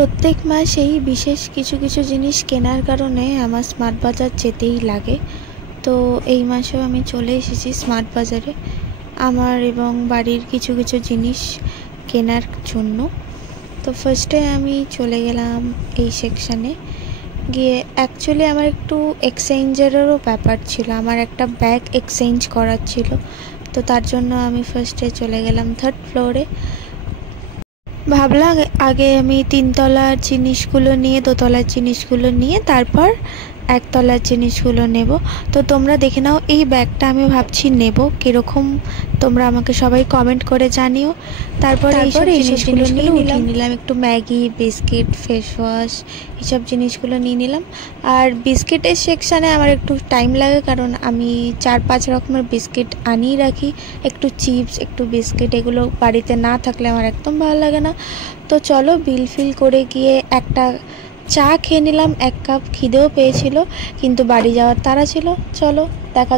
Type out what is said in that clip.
প্রত্যেক মাসেই বিশেষ কিছু কিছু জিনিস কেনার কারণে আমার স্মার্ট বাজার যেতেই লাগে। তো এই মাসেও আমি চলে এসেছি স্মার্ট বাজারে আমার এবং বাড়ির কিছু কিছু জিনিস কেনার জন্য। তো ফার্স্টে আমি চলে গেলাম এই সেকশানে গিয়ে, অ্যাকচুয়ালি আমার একটু এক্সচেঞ্জেরও ব্যাপার ছিল, আমার একটা ব্যাগ এক্সচেঞ্জ করার ছিল। তো তার জন্য আমি ফার্স্টে চলে গেলাম 3rd ফ্লোরে। ভাবলাম আগে আমি 3তলার জিনিসগুলো নিয়ে 2তলার জিনিসগুলো নিয়ে তারপর 1তলার জিনিসগুলো নেব। তো তোমরা দেখে নাও এই ব্যাগটা আমি ভাবছি নেব কীরকম, তোমরা আমাকে সবাই কমেন্ট করে জানিও। তারপর এই জিনিসগুলো নিয়ে নিলাম একটু ম্যাগি, বিস্কিট, ফেস ওয়াশ, এইসব জিনিসগুলো নিয়ে নিলাম। আর বিস্কিটের সেকশানে আমার একটু টাইম লাগে, কারণ আমি 4-5 রকমের বিস্কিট আনিয়ে রাখি। একটু চিপস, একটু বিস্কিট, এগুলো বাড়িতে না থাকলে আমার একদম ভালো লাগে না। তো চলো বিল ফিল করে গিয়ে একটা চা খেয়ে নিলাম, 1 কাপ। খিদেও পেয়েছিল কিন্তু বাড়ি যাওয়ার তাড়া ছিল। চলো দেখা